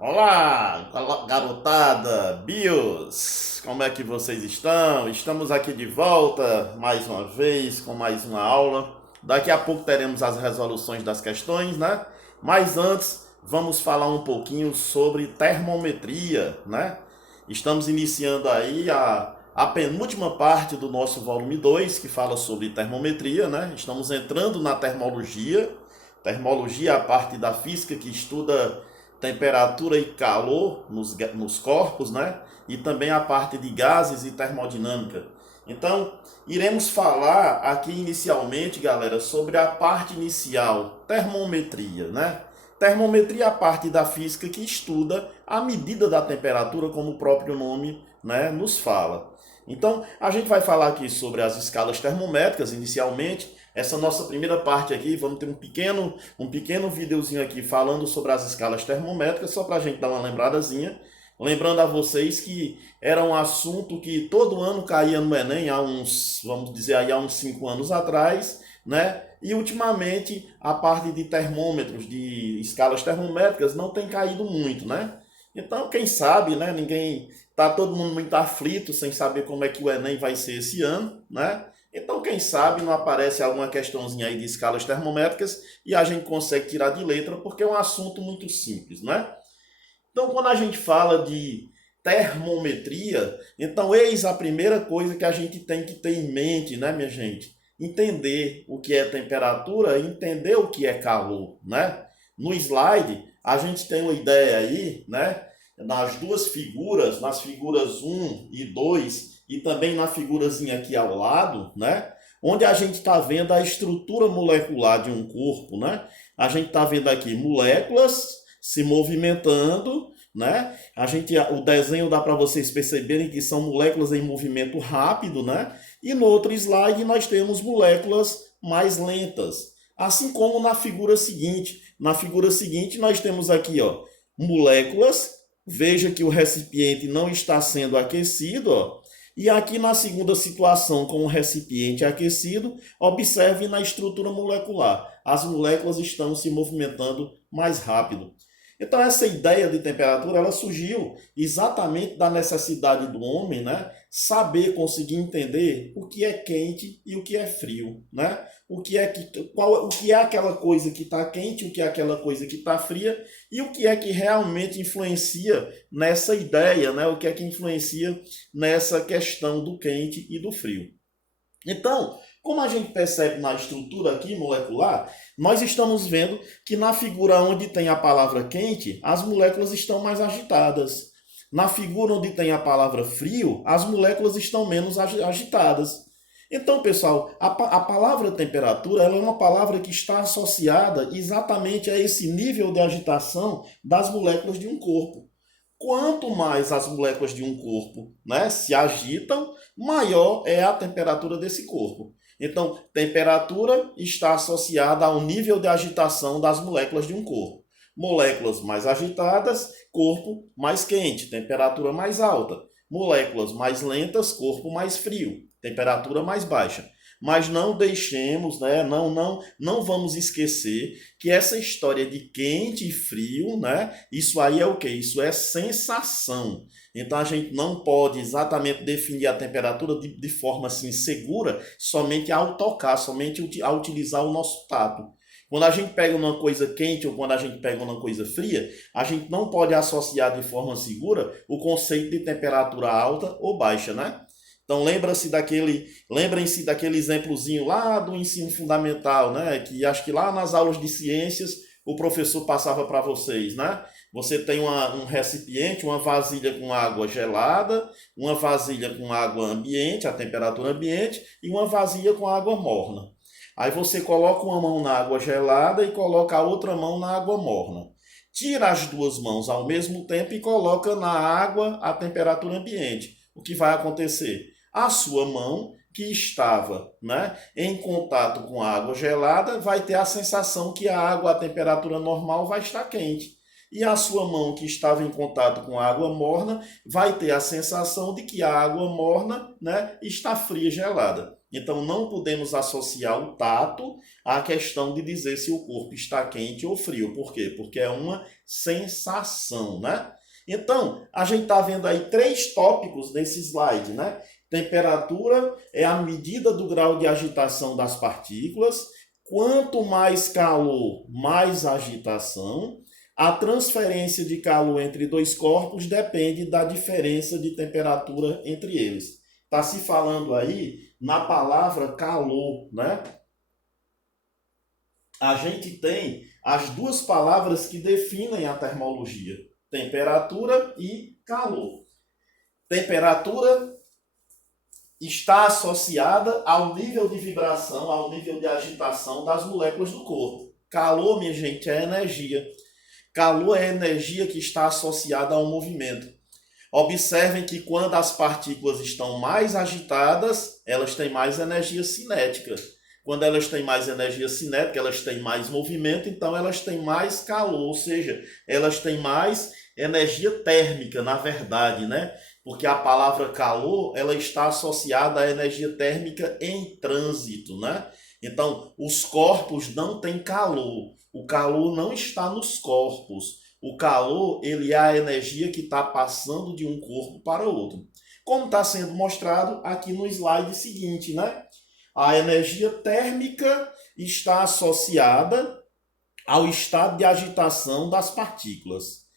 Olá, garotada, bios, como é que vocês estão? Estamos aqui de volta mais uma vez com mais uma aula. Daqui a pouco teremos as resoluções das questões, né? Mas antes, vamos falar um pouquinho sobre termometria, né? Estamos iniciando aí a penúltima parte do nosso volume 2 que fala sobre termometria, né? Estamos entrando na termologia. Termologia é a parte da física que estuda temperatura e calor nos corpos, né? E também a parte de gases e termodinâmica. Então, iremos falar aqui inicialmente, galera, sobre a parte inicial, termometria, né? Termometria é a parte da física que estuda a medida da temperatura, como o próprio nome, né, nos fala. Então, a gente vai falar aqui sobre as escalas termométricas inicialmente. Essa nossa primeira parte aqui, vamos ter um pequeno videozinho aqui falando sobre as escalas termométricas, só para a gente dar uma lembradazinha. Lembrando a vocês que era um assunto que todo ano caía no Enem, há uns, vamos dizer aí, há uns 5 anos atrás, né? E ultimamente a parte de termômetros, de escalas termométricas, não tem caído muito, né? Então, quem sabe, né? Tá todo mundo muito aflito, sem saber como é que o Enem vai ser esse ano, né? Então, quem sabe não aparece alguma questãozinha aí de escalas termométricas e a gente consegue tirar de letra, porque é um assunto muito simples, né? Então, quando a gente fala de termometria, então eis a primeira coisa que a gente tem que ter em mente, né, minha gente? Entender o que é temperatura e entender o que é calor, né? No slide, a gente tem uma ideia aí, né? Nas duas figuras, nas figuras um e 2 e também na figurazinha aqui ao lado, né? Onde a gente está vendo a estrutura molecular de um corpo, né? A gente está vendo aqui moléculas se movimentando, né? O desenho dá para vocês perceberem que são moléculas em movimento rápido, né? E no outro slide nós temos moléculas mais lentas. Assim como na figura seguinte. Na figura seguinte nós temos aqui, ó, moléculas. Veja que o recipiente não está sendo aquecido, ó. E aqui na segunda situação, com o recipiente aquecido, observe na estrutura molecular. As moléculas estão se movimentando mais rápido. Então essa ideia de temperatura ela surgiu exatamente da necessidade do homem, né, saber conseguir entender o que é quente e o que é frio, né? O que é aquela coisa que está quente, o que é aquela coisa que está fria e o que é que realmente influencia nessa ideia, né? O que é que influencia nessa questão do quente e do frio. Então, como a gente percebe na estrutura aqui molecular, nós estamos vendo que na figura onde tem a palavra quente, as moléculas estão mais agitadas. Na figura onde tem a palavra frio, as moléculas estão menos agitadas. Então, pessoal, a palavra temperatura ela é uma palavra que está associada exatamente a esse nível de agitação das moléculas de um corpo. Quanto mais as moléculas de um corpo, né, se agitam, maior é a temperatura desse corpo. Então, temperatura está associada ao nível de agitação das moléculas de um corpo. Moléculas mais agitadas, corpo mais quente, temperatura mais alta. Moléculas mais lentas, corpo mais frio, temperatura mais baixa. Mas não deixemos, né, não vamos esquecer que essa história de quente e frio, né, isso aí é o que? Isso é sensação. Então a gente não pode exatamente definir a temperatura de forma assim segura somente ao tocar, somente ao utilizar o nosso tato. Quando a gente pega uma coisa quente ou quando a gente pega uma coisa fria, a gente não pode associar de forma segura o conceito de temperatura alta ou baixa, né? Então lembrem-se daquele exemplozinho lá do ensino fundamental, né? Que acho que lá nas aulas de ciências o professor passava para vocês, né? Você tem um recipiente, uma vasilha com água gelada, uma vasilha com água ambiente, a temperatura ambiente, e uma vasilha com água morna. Aí você coloca uma mão na água gelada e coloca a outra mão na água morna. Tira as duas mãos ao mesmo tempo e coloca na água a temperatura ambiente. O que vai acontecer? A sua mão que estava, né, em contato com a água gelada vai ter a sensação que a água a temperatura normal vai estar quente. E a sua mão que estava em contato com a água morna vai ter a sensação de que a água morna, né, está fria e gelada. Então não podemos associar o tato à questão de dizer se o corpo está quente ou frio. Por quê? Porque é uma sensação, né? Então, a gente está vendo aí 3 tópicos nesse slide, né? Temperatura é a medida do grau de agitação das partículas. Quanto mais calor, mais agitação. A transferência de calor entre 2 corpos depende da diferença de temperatura entre eles. Está se falando aí na palavra calor, né? A gente tem as 2 palavras que definem a termologia: temperatura e calor. Temperatura está associada ao nível de vibração, ao nível de agitação das moléculas do corpo. Calor, minha gente, é energia. Calor é energia que está associada ao movimento. Observem que quando as partículas estão mais agitadas, elas têm mais energia cinética. Quando elas têm mais energia cinética, elas têm mais movimento, então elas têm mais calor, ou seja, elas têm mais energia térmica, na verdade, né? Porque a palavra calor, ela está associada à energia térmica em trânsito, né? Então, os corpos não têm calor. O calor não está nos corpos. O calor, ele é a energia que está passando de um corpo para outro. Como está sendo mostrado aqui no slide seguinte, né? A energia térmica está associada ao estado de agitação das partículas.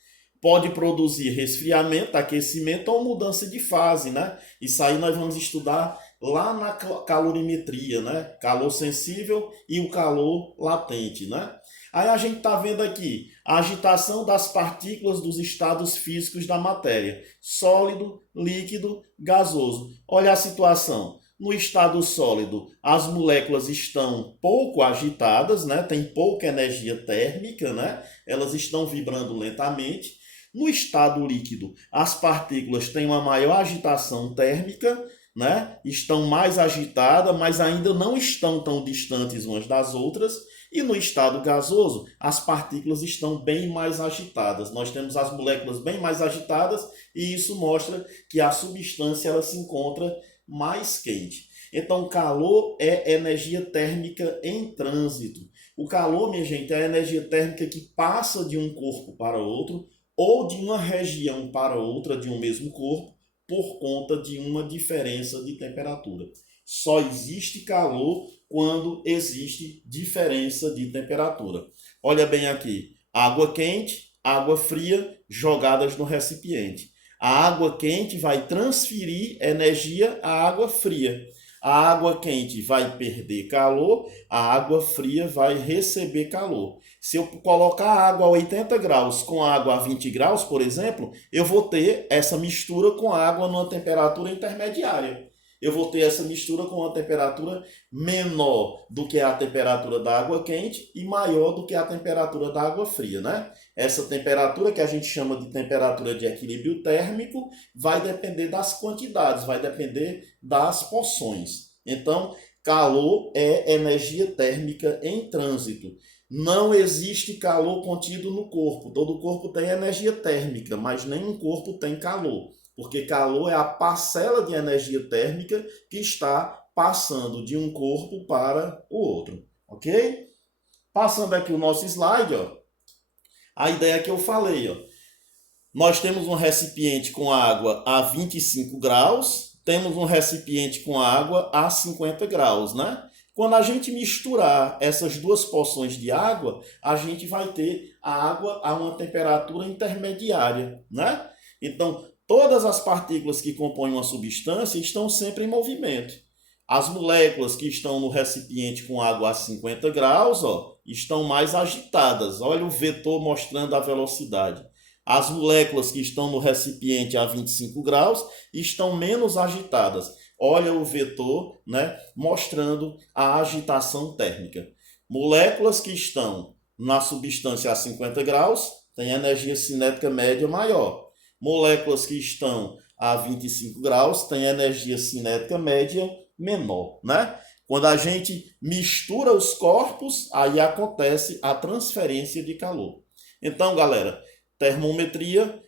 Pode produzir resfriamento, aquecimento ou mudança de fase, né? Isso aí nós vamos estudar lá na calorimetria, né? Calor sensível e o calor latente, né? Aí a gente está vendo aqui a agitação das partículas dos estados físicos da matéria: sólido, líquido, gasoso. Olha a situação. No estado sólido, as moléculas estão pouco agitadas, né? Tem pouca energia térmica, né? Elas estão vibrando lentamente. No estado líquido, as partículas têm uma maior agitação térmica, né? Estão mais agitadas, mas ainda não estão tão distantes umas das outras. E no estado gasoso, as partículas estão bem mais agitadas. Nós temos as moléculas bem mais agitadas e isso mostra que a substância ela se encontra mais quente. Então, calor é energia térmica em trânsito. O calor, minha gente, é a energia térmica que passa de um corpo para outro ou de uma região para outra de um mesmo corpo por conta de uma diferença de temperatura. Só existe calor quando existe diferença de temperatura. Olha bem aqui, água quente, água fria jogadas no recipiente. A água quente vai transferir energia à água fria. A água quente vai perder calor, a água fria vai receber calor. Se eu colocar a água a 80 graus com a água a 20 graus, por exemplo, eu vou ter essa mistura com a água numa temperatura intermediária. Eu vou ter essa mistura com uma temperatura menor do que a temperatura da água quente e maior do que a temperatura da água fria, né? Essa temperatura, que a gente chama de temperatura de equilíbrio térmico, vai depender das quantidades, vai depender das porções. Então, calor é energia térmica em trânsito. Não existe calor contido no corpo. Todo corpo tem energia térmica, mas nenhum corpo tem calor. Porque calor é a parcela de energia térmica que está passando de um corpo para o outro, ok? Passando aqui o nosso slide, ó, a ideia que eu falei, ó. Nós temos um recipiente com água a 25 graus, temos um recipiente com água a 50 graus, né? Quando a gente misturar essas 2 porções de água, a gente vai ter a água a uma temperatura intermediária, né? Então, todas as partículas que compõem uma substância estão sempre em movimento. As moléculas que estão no recipiente com água a 50 graus, ó, estão mais agitadas. Olha o vetor mostrando a velocidade. As moléculas que estão no recipiente a 25 graus estão menos agitadas. Olha o vetor, né, mostrando a agitação térmica. Moléculas que estão na substância a 50 graus têm energia cinética média maior. Moléculas que estão a 25 graus têm energia cinética média menor, né? Quando a gente mistura os corpos, aí acontece a transferência de calor. Então, galera, termometria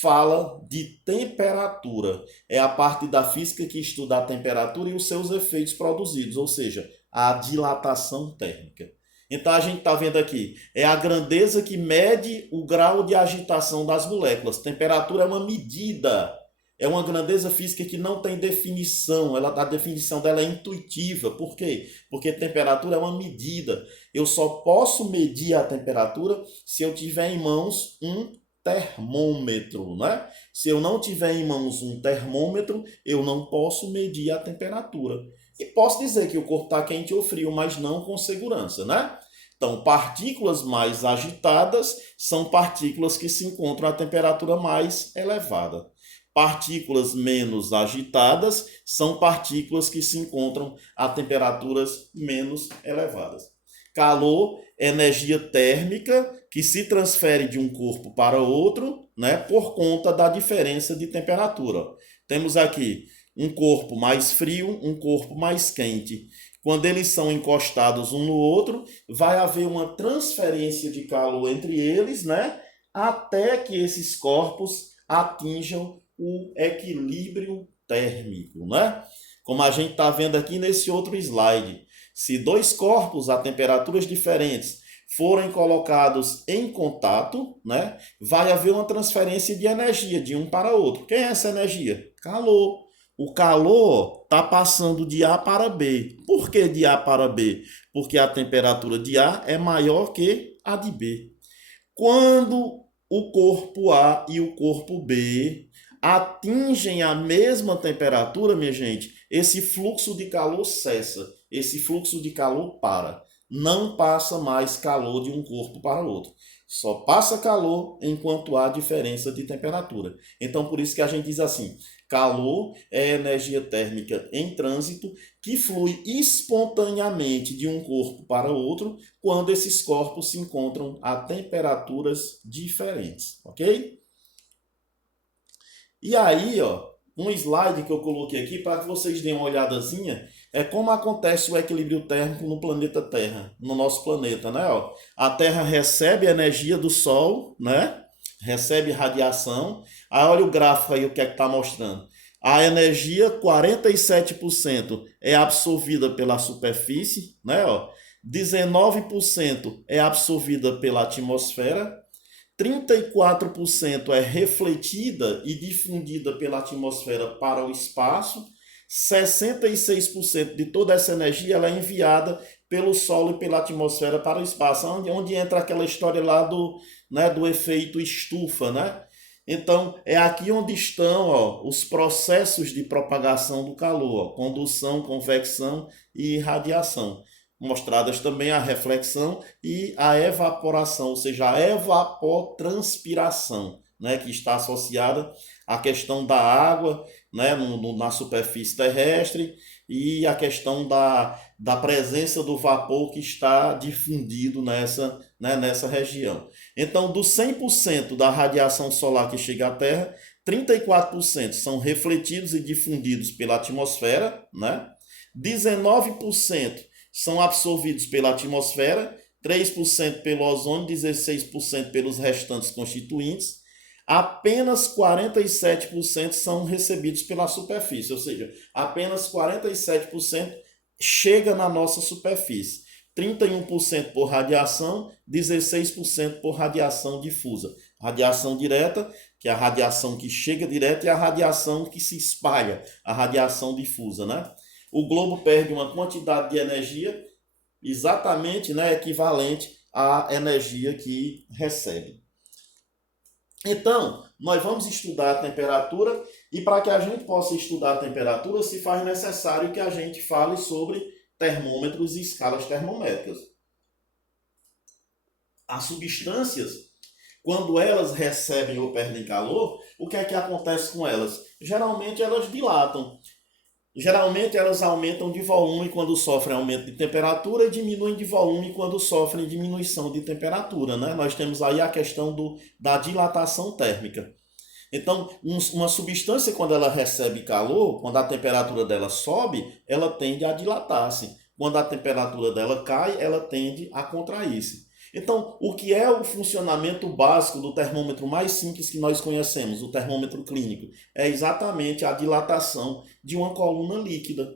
fala de temperatura. É a parte da física que estuda a temperatura e os seus efeitos produzidos, ou seja, a dilatação térmica. Então a gente está vendo aqui, é a grandeza que mede o grau de agitação das moléculas. Temperatura é uma medida, é uma grandeza física que não tem definição, a definição dela é intuitiva. Por quê? Porque temperatura é uma medida. Eu só posso medir a temperatura se eu tiver em mãos um termômetro, né? Se eu não tiver em mãos um termômetro, eu não posso medir a temperatura. E posso dizer que o corpo está quente ou frio, mas não com segurança, né? Então, partículas mais agitadas são partículas que se encontram a temperatura mais elevada. Partículas menos agitadas são partículas que se encontram a temperaturas menos elevadas. Calor, energia térmica que se transfere de um corpo para outro, né, por conta da diferença de temperatura. Temos aqui um corpo mais frio, um corpo mais quente. Quando eles são encostados um no outro, vai haver uma transferência de calor entre eles, né, até que esses corpos atinjam o equilíbrio térmico, né? Como a gente está vendo aqui nesse outro slide. Se dois corpos a temperaturas diferentes forem colocados em contato, né, vai haver uma transferência de energia de um para outro. Quem é essa energia? Calor. O calor está passando de A para B. Por que de A para B? Porque a temperatura de A é maior que a de B. Quando o corpo A e o corpo B atingem a mesma temperatura, minha gente, esse fluxo de calor cessa, esse fluxo de calor para. Não passa mais calor de um corpo para outro. Só passa calor enquanto há diferença de temperatura. Então, por isso que a gente diz assim, calor é energia térmica em trânsito que flui espontaneamente de um corpo para outro quando esses corpos se encontram a temperaturas diferentes, ok? E aí, ó, um slide que eu coloquei aqui para que vocês deem uma olhadazinha é como acontece o equilíbrio térmico no planeta Terra, no nosso planeta, né? Ó, a Terra recebe a energia do Sol, né? Recebe radiação. Aí olha o gráfico aí, o que é que está mostrando. A energia, 47% é absorvida pela superfície, né? Ó, 19% é absorvida pela atmosfera, 34% é refletida e difundida pela atmosfera para o espaço, 66% de toda essa energia ela é enviada pelo Sol e pela atmosfera para o espaço, onde entra aquela história lá do efeito estufa, né? Então, é aqui onde estão, ó, os processos de propagação do calor, ó, condução, convecção e radiação. Mostradas também a reflexão e a evaporação, ou seja, a evapotranspiração, né, que está associada à questão da água, né, na superfície terrestre e a questão da presença do vapor que está difundido nessa região. Então, dos 100% da radiação solar que chega à Terra, 34% são refletidos e difundidos pela atmosfera, né? 19% são absorvidos pela atmosfera, 3% pelo ozônio, 16% pelos restantes constituintes, apenas 47% são recebidos pela superfície, ou seja, apenas 47% chega na nossa superfície. 31% por radiação, 16% por radiação difusa. Radiação direta, que é a radiação que chega direto, e a radiação que se espalha, a radiação difusa, né? O globo perde uma quantidade de energia exatamente, né, equivalente à energia que recebe. Então, nós vamos estudar a temperatura e para que a gente possa estudar a temperatura se faz necessário que a gente fale sobre termômetros e escalas termométricas. As substâncias, quando elas recebem ou perdem calor, o que é que acontece com elas? Geralmente elas dilatam. Geralmente elas aumentam de volume quando sofrem aumento de temperatura e diminuem de volume quando sofrem diminuição de temperatura, né? Nós temos aí a questão da dilatação térmica. Então, uma substância, quando ela recebe calor, quando a temperatura dela sobe, ela tende a dilatar-se. Quando a temperatura dela cai, ela tende a contrair-se. Então, o que é o funcionamento básico do termômetro mais simples que nós conhecemos, o termômetro clínico? É exatamente a dilatação de uma coluna líquida.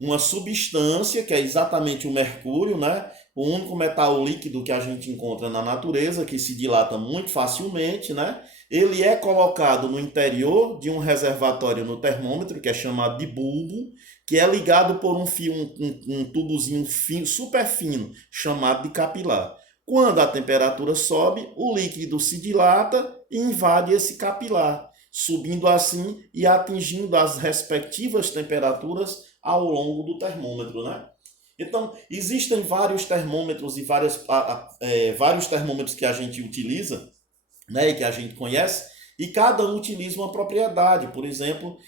Uma substância, que é exatamente o mercúrio, né? O único metal líquido que a gente encontra na natureza, que se dilata muito facilmente, né? Ele é colocado no interior de um reservatório no termômetro, que é chamado de bulbo, que é ligado por um fio, um tubozinho fino, super fino, chamado de capilar. Quando a temperatura sobe, o líquido se dilata e invade esse capilar, subindo assim e atingindo as respectivas temperaturas ao longo do termômetro, né? Então, existem vários termômetros e vários termômetros que a gente utiliza, né, e que a gente conhece, e cada um utiliza uma propriedade. Por exemplo,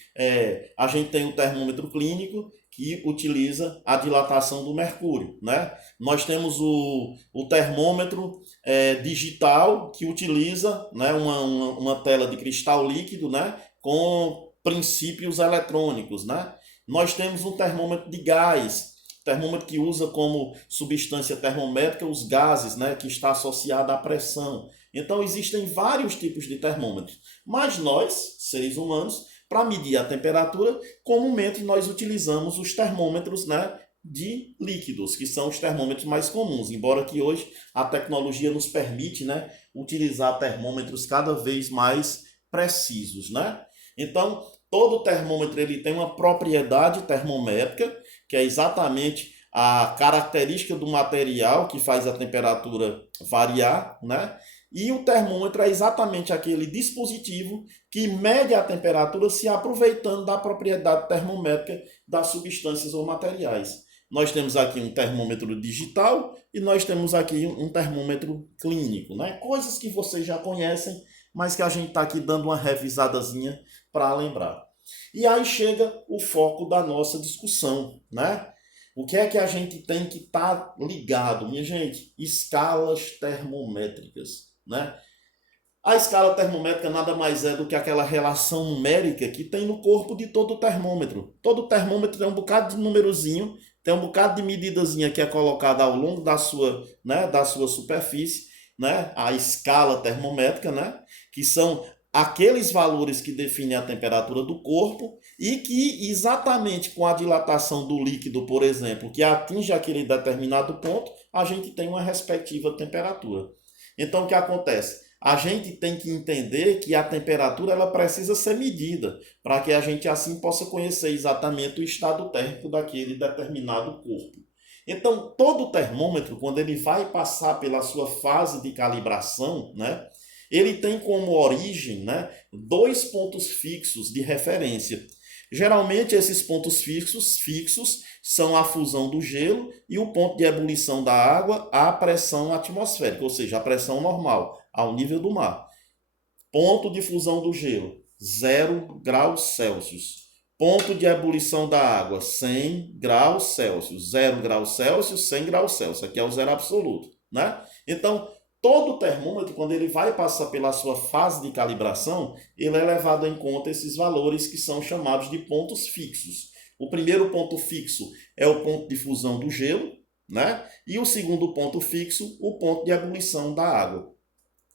a gente tem o termômetro clínico, que utiliza a dilatação do mercúrio, né? Nós temos o termômetro digital, que utiliza, né, uma tela de cristal líquido, né, com princípios eletrônicos, né? Nós temos um termômetro de gás, termômetro que usa como substância termométrica os gases, né, que está associado à pressão. Então existem vários tipos de termômetros, mas nós, seres humanos, para medir a temperatura, comumente nós utilizamos os termômetros, né, de líquidos, que são os termômetros mais comuns, embora que hoje a tecnologia nos permite, né, utilizar termômetros cada vez mais precisos, né? Então, todo termômetro ele tem uma propriedade termométrica, que é exatamente a característica do material que faz a temperatura variar, né? E o termômetro é exatamente aquele dispositivo que mede a temperatura se aproveitando da propriedade termométrica das substâncias ou materiais. Nós temos aqui um termômetro digital e nós temos aqui um termômetro clínico, né? Coisas que vocês já conhecem, mas que a gente está aqui dando uma revisadazinha para lembrar. E aí chega o foco da nossa discussão, né? O que é que a gente tem que estar ligado, minha gente? Escalas termométricas, né? A escala termométrica nada mais é do que aquela relação numérica que tem no corpo de todo termômetro. Todo termômetro tem um bocado de númerozinho, tem um bocado de medidazinha que é colocada ao longo da sua superfície, né? A escala termométrica, né? Que são aqueles valores que definem a temperatura do corpo e que exatamente com a dilatação do líquido, por exemplo, que atinge aquele determinado ponto, a gente tem uma respectiva temperatura. Então o que acontece? A gente tem que entender que a temperatura ela precisa ser medida para que a gente assim possa conhecer exatamente o estado térmico daquele determinado corpo. Então, todo termômetro, quando ele vai passar pela sua fase de calibração, né, ele tem como origem, né, dois pontos fixos de referência. Geralmente, esses pontos fixos são a fusão do gelo e o ponto de ebulição da água à pressão atmosférica, ou seja, a pressão normal, ao nível do mar. Ponto de fusão do gelo, 0 graus Celsius. Ponto de ebulição da água, 100 graus Celsius. 0 graus Celsius, 100 graus Celsius. Aqui é o zero absoluto, né? Então, todo termômetro, quando ele vai passar pela sua fase de calibração, ele é levado em conta esses valores que são chamados de pontos fixos. O primeiro ponto fixo é o ponto de fusão do gelo, né? E o segundo ponto fixo, o ponto de ebulição da água.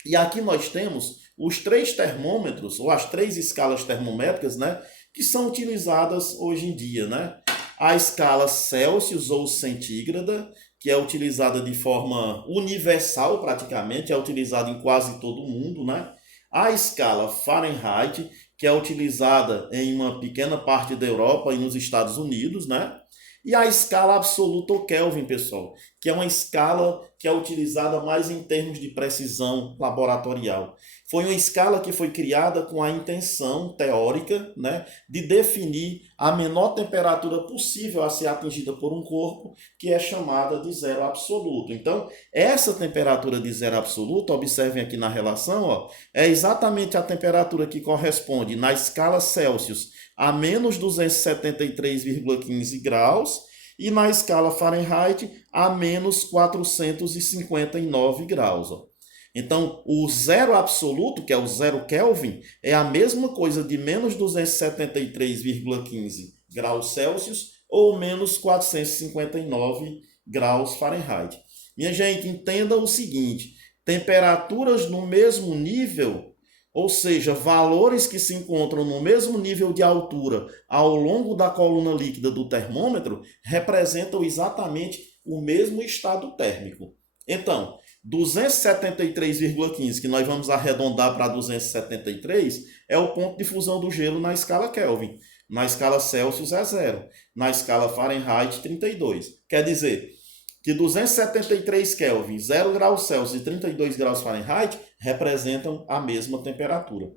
E aqui nós temos os três termômetros, ou as três escalas termométricas, né, que são utilizadas hoje em dia, né? A escala Celsius ou centígrada, que é utilizada de forma universal praticamente, é utilizada em quase todo o mundo, né? A escala Fahrenheit, que é utilizada em uma pequena parte da Europa e nos Estados Unidos, né? E a escala absoluta ou Kelvin, pessoal, que é uma escala que é utilizada mais em termos de precisão laboratorial. Foi uma escala que foi criada com a intenção teórica, né, de definir a menor temperatura possível a ser atingida por um corpo, que é chamada de zero absoluto. Então, essa temperatura de zero absoluto, observem aqui na relação, ó, é exatamente a temperatura que corresponde na escala Celsius a menos 273,15 graus e na escala Fahrenheit a menos 459 graus. Ó. Então, o zero absoluto, que é o zero Kelvin, é a mesma coisa de menos 273,15 graus Celsius ou menos 459 graus Fahrenheit. Minha gente, entenda o seguinte, temperaturas no mesmo nível, ou seja, valores que se encontram no mesmo nível de altura ao longo da coluna líquida do termômetro, representam exatamente o mesmo estado térmico. Então, 273,15, que nós vamos arredondar para 273, é o ponto de fusão do gelo na escala Kelvin. Na escala Celsius é 0. Na escala Fahrenheit, 32. Quer dizer que 273 Kelvin, 0 graus Celsius e 32 graus Fahrenheit representam a mesma temperatura.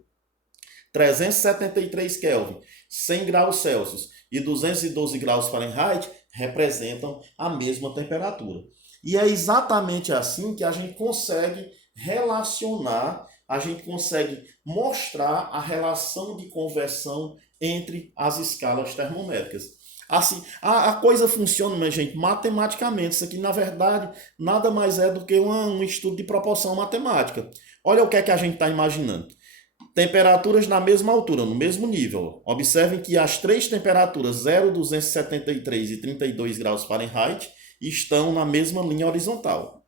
373 Kelvin, 100 graus Celsius e 212 graus Fahrenheit representam a mesma temperatura. E é exatamente assim que a gente consegue relacionar, a gente consegue mostrar a relação de conversão entre as escalas termométricas. Assim, a coisa funciona, minha gente, matematicamente. Isso aqui, na verdade, nada mais é do que um estudo de proporção matemática. Olha o que é que a gente está imaginando. Temperaturas na mesma altura, no mesmo nível. Observem que as três temperaturas 0, 273 e 32 graus Fahrenheit estão na mesma linha horizontal.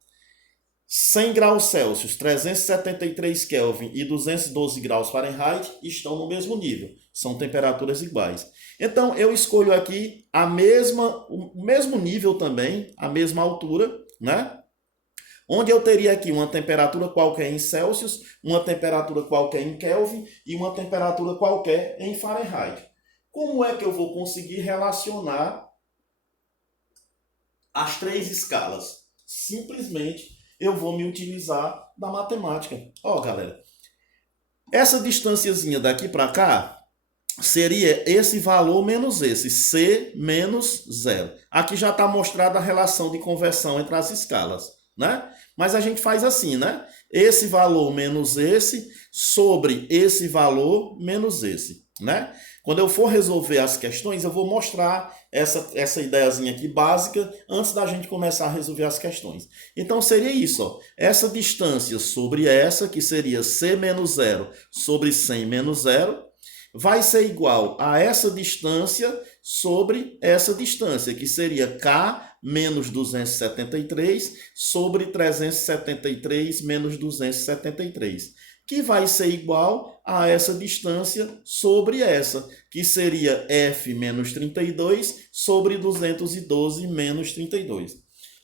100 graus Celsius, 373 Kelvin e 212 graus Fahrenheit estão no mesmo nível. São temperaturas iguais. Então, eu escolho aqui o mesmo nível também, a mesma altura, né? Onde eu teria aqui uma temperatura qualquer em Celsius, uma temperatura qualquer em Kelvin e uma temperatura qualquer em Fahrenheit. Como é que eu vou conseguir relacionar as três escalas? Simplesmente eu vou me utilizar da matemática. Ó, galera, essa distânciazinha daqui para cá seria esse valor menos esse, C menos 0. Aqui já está mostrada a relação de conversão entre as escalas, né? Mas a gente faz assim, né? Esse valor menos esse sobre esse valor menos esse, né? Quando eu for resolver as questões, eu vou mostrar essa ideiazinha aqui básica antes da gente começar a resolver as questões. Então seria isso, ó. Essa distância sobre essa, que seria C menos 0 sobre 100 menos 0, vai ser igual a essa distância sobre essa distância, que seria K menos 273 sobre 373 menos 273, que vai ser igual a essa distância sobre essa, que seria F menos 32 sobre 212 menos 32.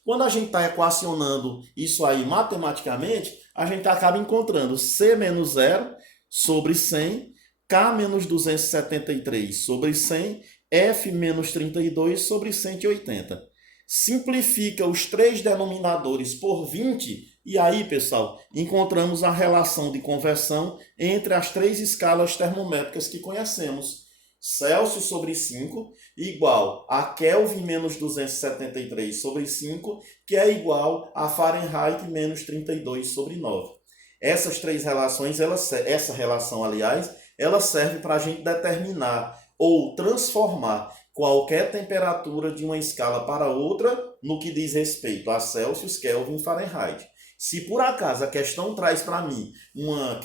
Quando a gente está equacionando isso aí matematicamente, a gente acaba encontrando C menos 0 sobre 100, K menos 273 sobre 100, F menos 32 sobre 180. Simplifica os três denominadores por 20 e aí, pessoal, encontramos a relação de conversão entre as três escalas termométricas que conhecemos. Celsius sobre 5 igual a Kelvin menos 273 sobre 5, que é igual a Fahrenheit menos 32 sobre 9. Essas três relações, essa relação, aliás, ela serve para a gente determinar ou transformar qualquer temperatura de uma escala para outra no que diz respeito a Celsius, Kelvin e Fahrenheit. Se por acaso a questão traz para mim uma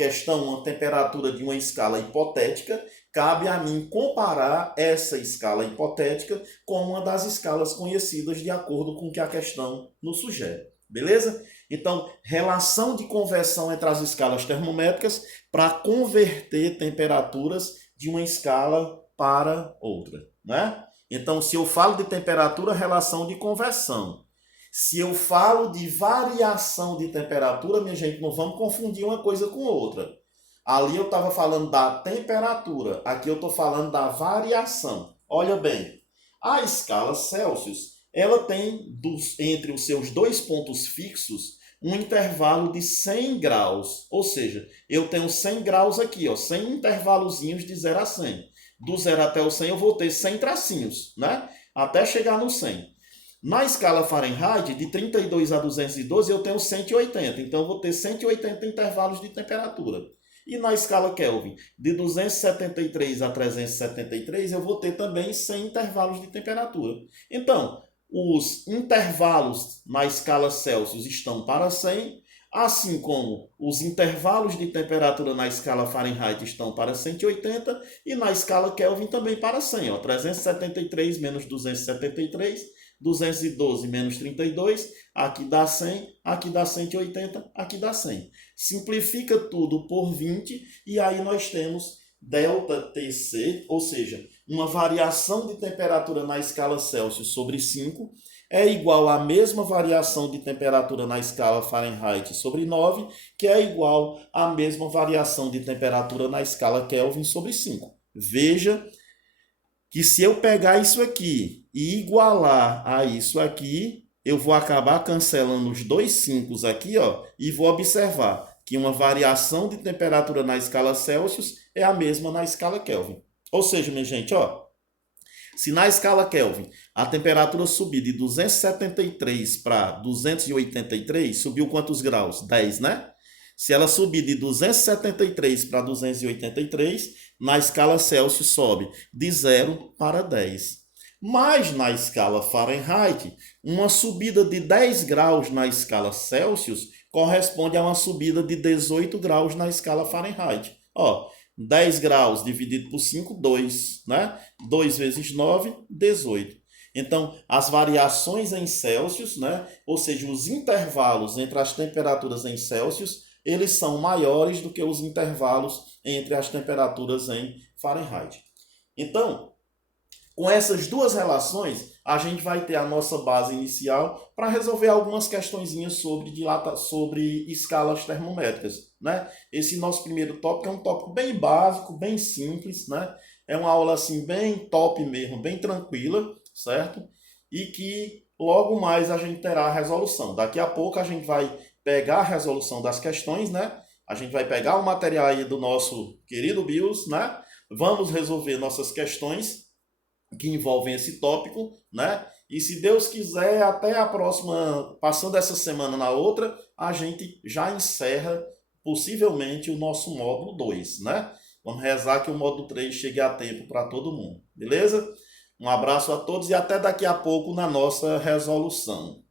temperatura de uma escala hipotética, cabe a mim comparar essa escala hipotética com uma das escalas conhecidas de acordo com o que a questão nos sugere. Beleza? Então, relação de conversão entre as escalas termométricas para converter temperaturas de uma escala para outra, né? Então, se eu falo de temperatura, relação de conversão. Se eu falo de variação de temperatura, minha gente, não vamos confundir uma coisa com outra. Ali eu estava falando da temperatura, aqui eu estou falando da variação. Olha bem, a escala Celsius, ela tem entre os seus dois pontos fixos um intervalo de 100 graus. Ou seja, eu tenho 100 graus aqui, ó, 100 intervalozinhos de 0 a 100. Do 0 até o 100 eu vou ter 100 tracinhos, né? Até chegar no 100. Na escala Fahrenheit, de 32 a 212, eu tenho 180. Então, eu vou ter 180 intervalos de temperatura. E na escala Kelvin, de 273 a 373, eu vou ter também 100 intervalos de temperatura. Então, os intervalos na escala Celsius estão para 100, assim como os intervalos de temperatura na escala Fahrenheit estão para 180 e na escala Kelvin também para 100. Ó, 373 menos 273 212 menos 32, aqui dá 100, aqui dá 180, aqui dá 100. Simplifica tudo por 20 e aí nós temos ΔTC, ou seja, uma variação de temperatura na escala Celsius sobre 5 é igual à mesma variação de temperatura na escala Fahrenheit sobre 9, que é igual à mesma variação de temperatura na escala Kelvin sobre 5. Veja que se eu pegar isso aqui e igualar a isso aqui, eu vou acabar cancelando os dois 5 aqui, ó, e vou observar que uma variação de temperatura na escala Celsius é a mesma na escala Kelvin. Ou seja, minha gente, ó, se na escala Kelvin a temperatura subir de 273 para 283, subiu quantos graus? 10, né? Se ela subir de 273 para 283, na escala Celsius sobe de 0 para 10. Mas na escala Fahrenheit, uma subida de 10 graus na escala Celsius corresponde a uma subida de 18 graus na escala Fahrenheit. Ó, 10 graus dividido por 5, 2, né? 2 vezes 9, 18. Então, as variações em Celsius, né? Ou seja, os intervalos entre as temperaturas em Celsius, eles são maiores do que os intervalos entre as temperaturas em Fahrenheit. Então, com essas duas relações, a gente vai ter a nossa base inicial para resolver algumas questõezinhas sobre escalas termométricas, né? Esse nosso primeiro tópico é um tópico bem básico, bem simples, né? É uma aula assim bem top mesmo, bem tranquila, certo? E que logo mais a gente terá a resolução. Daqui a pouco a gente vai pegar a resolução das questões, né? A gente vai pegar o material aí do nosso querido BIOS, né? Vamos resolver nossas questões que envolvem esse tópico, né? E se Deus quiser, até a próxima, passando essa semana na outra, a gente já encerra possivelmente o nosso módulo 2, né? Vamos rezar que o módulo 3 chegue a tempo para todo mundo, beleza? Um abraço a todos e até daqui a pouco na nossa resolução.